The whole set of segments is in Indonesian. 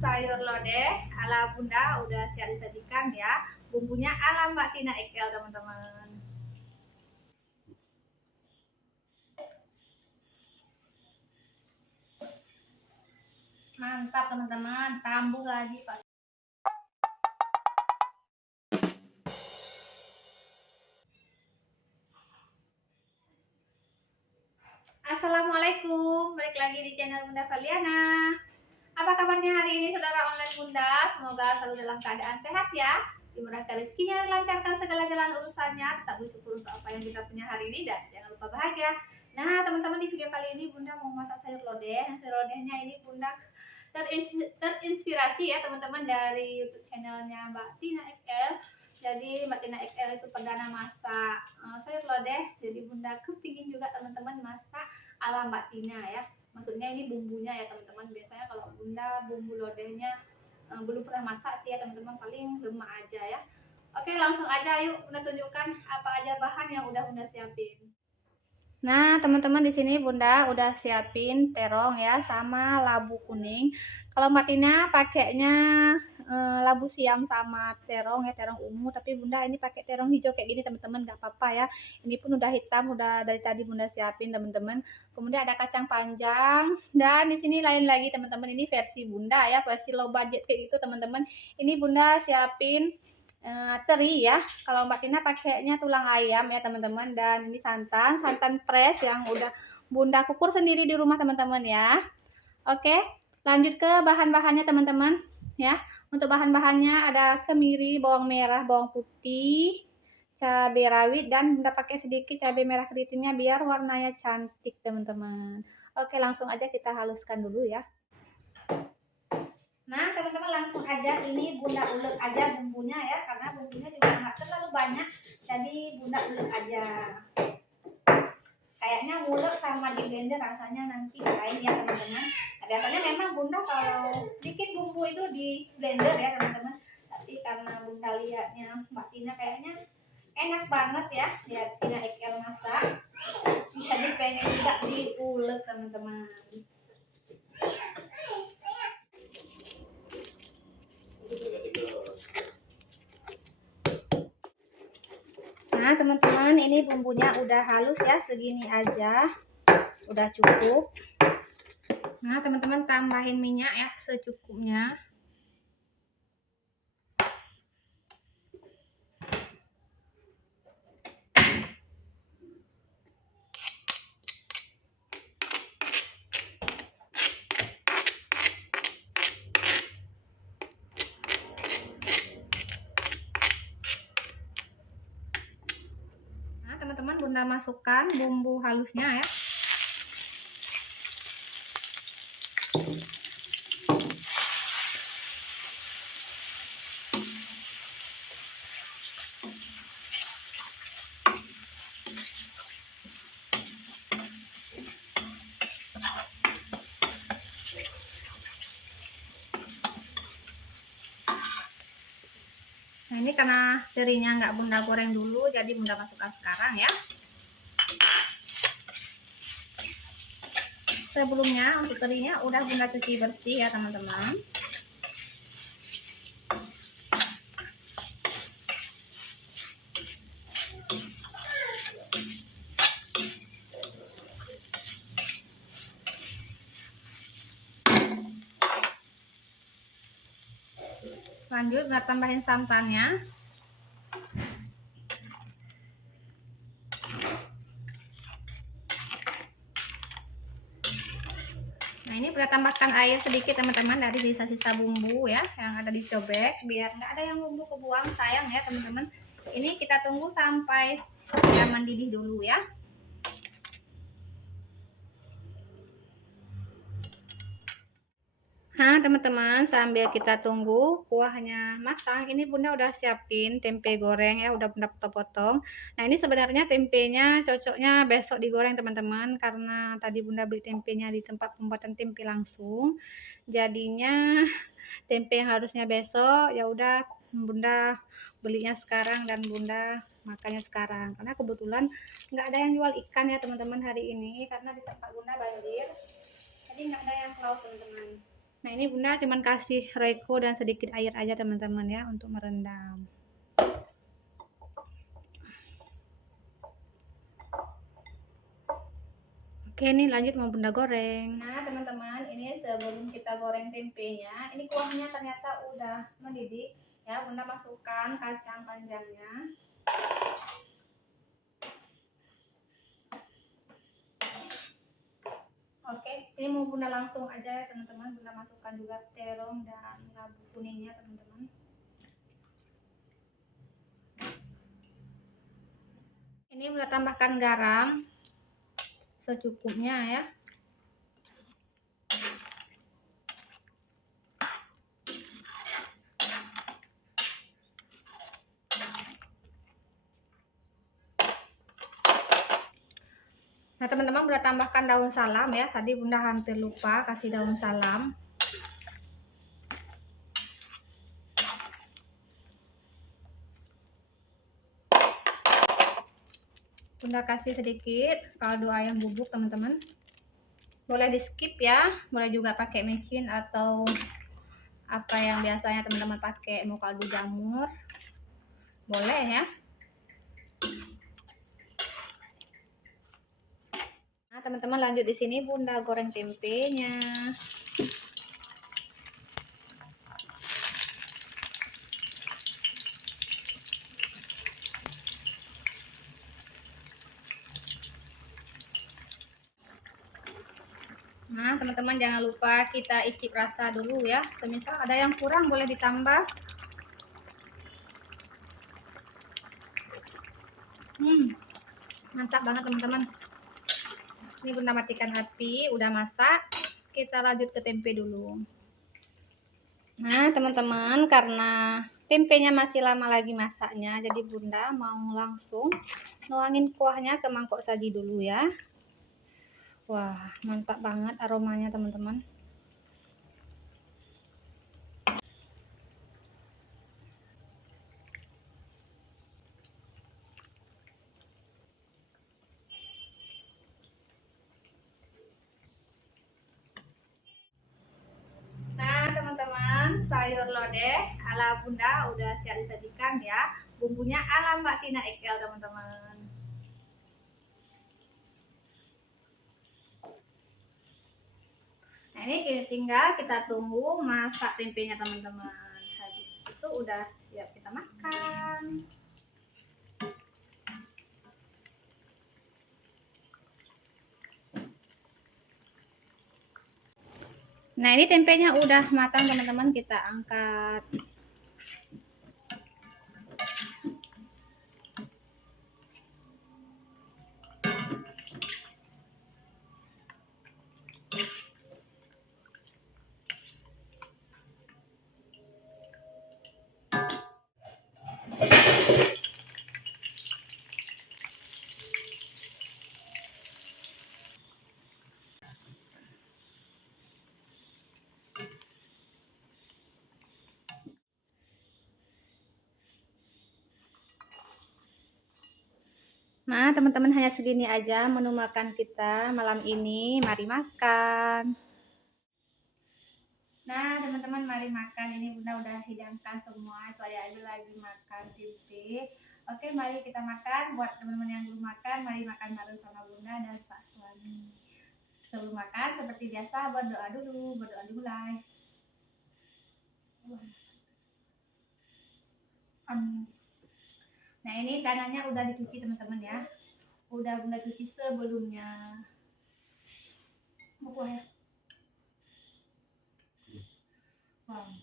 sayur lodeh ala Bunda udah siap disajikan ya. Bumbunya ala Mbak Tina XL teman-teman. Mantap teman-teman, tambah lagi Pak. Assalamualaikum, balik lagi di channel Bunda Valiana. Apa kabarnya hari ini saudara online Bunda? Semoga selalu dalam keadaan sehat ya, dimurahkan rezekinya, dilancarkan segala jalan urusannya, tetap bersyukur untuk apa yang kita punya hari ini dan jangan lupa bahagia. Nah teman-teman, di video kali ini Bunda mau masak sayur lodeh. Sayur lodehnya ini Bunda terinspirasi ya teman-teman dari YouTube channelnya Mbak Tina XL. Jadi Mbak Tina XL itu perdana masak sayur lodeh. Jadi Bunda kepingin juga teman-teman masak ala Mbak Tina ya. Maksudnya ini bumbunya ya teman-teman. Biasanya kalau Bunda bumbu lodehnya belum pernah masak sih ya teman-teman, paling lemak aja ya. Oke, langsung aja yuk Bunda tunjukkan apa aja bahan yang udah Bunda siapin. Nah, teman-teman, di sini Bunda udah siapin terong ya sama labu kuning. Kalau Mbak Tina pakainya labu siam sama terong ya, terong ungu, tapi Bunda ini pakai terong hijau kayak gini teman-teman, nggak apa-apa ya. Ini pun udah hitam, udah dari tadi Bunda siapin teman-teman. Kemudian ada kacang panjang dan di sini lain lagi teman-teman, ini versi Bunda ya, versi low budget kayak gitu teman-teman. Ini Bunda siapin teri ya. Kalau Mbak Tina pakainya tulang ayam ya teman-teman, dan ini santan fresh yang udah Bunda kukur sendiri di rumah teman-teman ya. Oke, lanjut ke bahan-bahannya teman-teman ya. Untuk bahan-bahannya ada kemiri, bawang merah, bawang putih, cabai rawit, dan Bunda pakai sedikit cabai merah keritingnya biar warnanya cantik teman-teman. Oke, langsung aja kita haluskan dulu ya. Nah teman-teman, langsung aja ini Bunda ulek aja bumbunya ya, karena bumbunya juga nggak terlalu banyak, jadi Bunda ulek aja. Kayaknya ngulek sama di blender rasanya nanti lain ya teman-teman. Nah, biasanya memang Bunda kalau bikin bumbu itu di blender ya teman-teman, tapi karena Bunda lihatnya Mbak Tina kayaknya enak banget ya lihat Tina XL masak, jadi pengen juga diulek teman-teman. Nah teman-teman, ini bumbunya udah halus ya, segini aja udah cukup. Nah teman-teman, tambahin minyak ya secukupnya. Nah teman-teman, Bunda masukkan bumbu halusnya ya. Nah ini karena terinya nggak Bunda goreng dulu, jadi Bunda masukkan sekarang ya. Sebelumnya untuk terinya udah Bunda cuci bersih ya teman-teman. Lanjut Bunda tambahin santannya. Nah ini Bunda tambahkan air sedikit teman-teman dari sisa-sisa bumbu ya yang ada di cobek, biar nggak ada yang bumbu kebuang, sayang ya teman-teman. Ini kita tunggu sampai dia mendidih dulu ya. Nah teman-teman, sambil kita tunggu kuahnya matang, ini Bunda udah siapin tempe goreng ya, udah Bunda potong-potong. Nah ini sebenarnya tempenya cocoknya besok digoreng teman-teman, karena tadi Bunda beli tempenya di tempat pembuatan tempe langsung, jadinya tempe yang harusnya besok ya udah Bunda belinya sekarang dan Bunda makannya sekarang, karena kebetulan nggak ada yang jual ikan ya teman-teman hari ini, karena di tempat Bunda banjir, jadi nggak ada yang ke laut teman-teman. Nah, ini Bunda cuman kasih Royco dan sedikit air aja teman-teman ya untuk merendam. Oke, ini lanjut mau Bunda goreng. Nah, teman-teman, ini sebelum kita goreng tempenya, ini kuahnya ternyata udah mendidih ya. Bunda masukkan kacang panjangnya. Oke, ini mau Bunda langsung aja ya teman-teman. Bunda masukkan juga terong dan labu kuningnya teman-teman. Ini Bunda tambahkan garam secukupnya ya. Nah, teman-teman Bunda tambahkan daun salam ya. Tadi Bunda hampir lupa kasih daun salam. Bunda kasih sedikit kaldu ayam bubuk teman-teman. Boleh di skip ya, boleh juga pakai micin atau apa yang biasanya teman-teman pakai, mau kaldu jamur boleh ya. Nah, teman-teman lanjut di sini Bunda goreng tempenya. Nah, teman-teman jangan lupa kita icip rasa dulu ya. Semisal ada yang kurang boleh ditambah. Mantap banget teman-teman. Ini Bunda matikan api, udah masak. Kita lanjut ke tempe dulu. Nah, teman-teman, karena tempenya masih lama lagi masaknya, jadi Bunda mau langsung nuangin kuahnya ke mangkok saji dulu ya. Wah, mantap banget aromanya teman-teman. Nah, teman-teman, sayur lodeh ala Bunda udah siap disajikan ya. Bumbunya ala Mbak Tina XL teman-teman. Nah, ini tinggal kita tunggu masak tempenya teman-teman. Habis itu udah siap kita makan. Nah, ini tempenya udah matang teman-teman, kita angkat. Nah, teman-teman hanya segini aja menu makan kita malam ini. Mari makan. Nah, teman-teman mari makan. Ini Bunda udah hidangkan semua. Itu aja lagi makan tempe. Oke, mari kita makan. Buat teman-teman yang belum makan, mari makan bareng sama Bunda dan Pak Suami. Sebelum makan, seperti biasa berdoa dulu. Berdoa dimulai. Nah, ini dananya udah dicuci teman-teman ya. Udah Bunda cuci sebelumnya. Mau ya? Wow.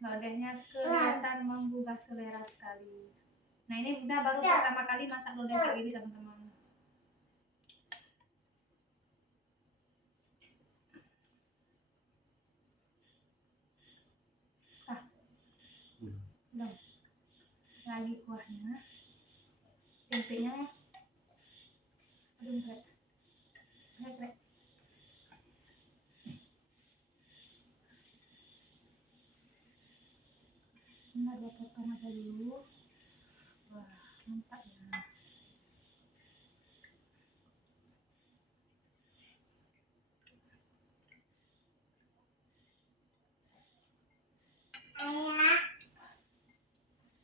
Lodehnya kelihatan menggugah selera sekali. Nah, ini Bunda baru pertama kali masak lodeh kayak gini teman-teman. Belum. Lagi kuahnya. Tempenya ya. Aduh, Brek. Ini ada potong aja dulu. Wah, mantap ya.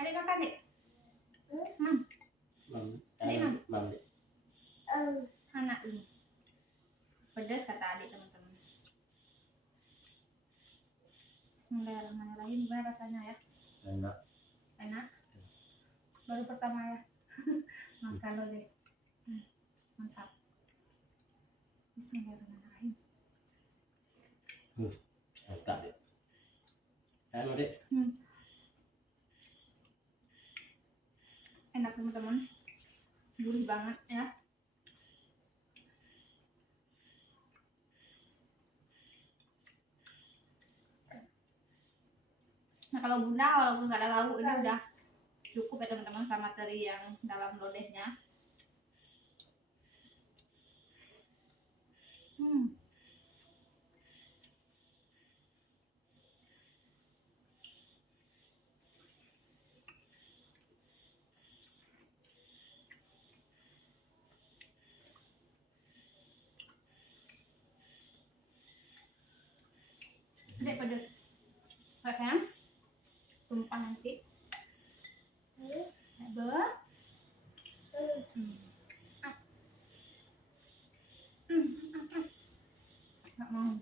Adik makan dik. Mam. Anak ini. Pedas kata adik teman-teman. Bismillahirrahmanirrahim. Gimana rasanya ya? Enak. Baru pertama ya. Makan lo deh. Mantap. Bismillahirrahmanirrahim. Mantap deh. Enak deh. Enak teman-teman. Gurih banget ya. Nah kalau bunda walaupun nggak ada lauk ini udah cukup ya teman-teman sama teri yang dalam lodehnya. Dek pedas. Kan? Tumpah nanti. Hebat. Nggak mau.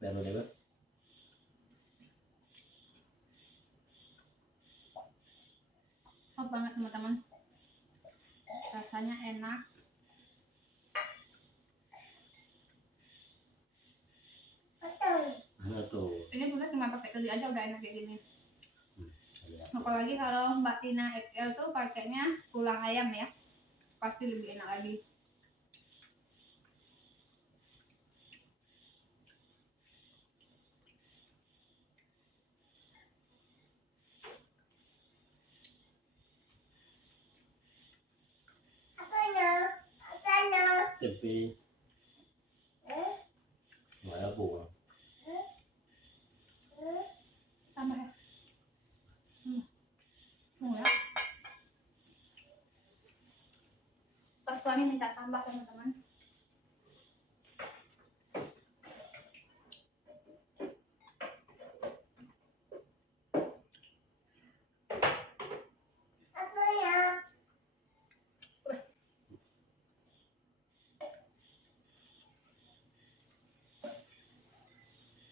Baru deh, Enak banget teman-teman. Rasanya enak. Mana tuh? Ini bunda cuma pakai teri aja udah enak kayak gini. Ada. Apalagi kalau Mbak Tina XL tuh pakainya tulang ayam ya. Pasti lebih enak lagi. Tempe. Nggak ada buah. Tambah ya. Ya. Pas suami minta tambah teman-teman.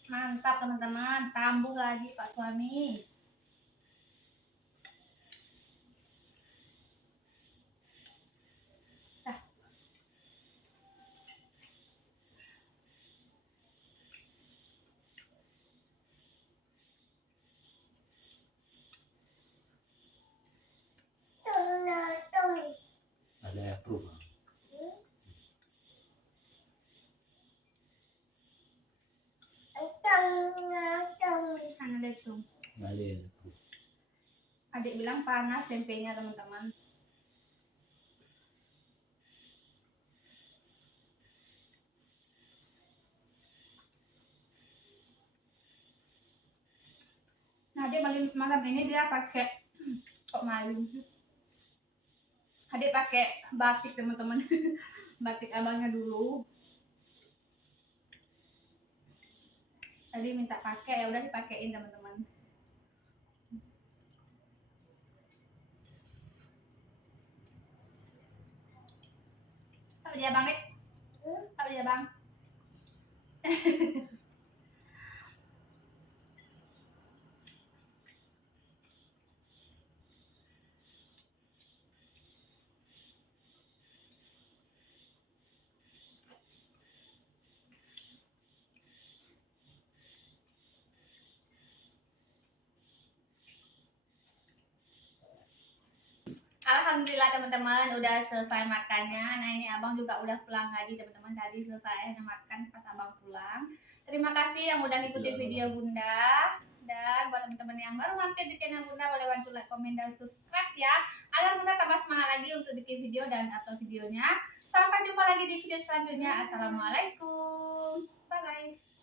Mantap teman-teman, tambah lagi Pak Suami. Ada yang rumah. Adik bilang panas tempenya teman-teman. Nah, adik malam ini dia pakai kok malam sih? Adik pakai batik teman-teman. Batik abangnya dulu. Tadi minta pakai, ya udah dipakein teman-teman. Apa dia bang? Apa dia bang? Alhamdulillah teman-teman udah selesai makannya. Nah ini abang juga udah pulang gaji teman-teman, tadi selesai makan pas abang pulang. Terima kasih yang udah ngikutin video Bunda. Dan buat teman-teman yang baru mampir di channel Bunda, boleh bantu like, komen, dan subscribe ya, agar Bunda tambah semangat lagi untuk bikin video dan upload videonya. Sampai jumpa lagi di video selanjutnya. Assalamualaikum, bye bye.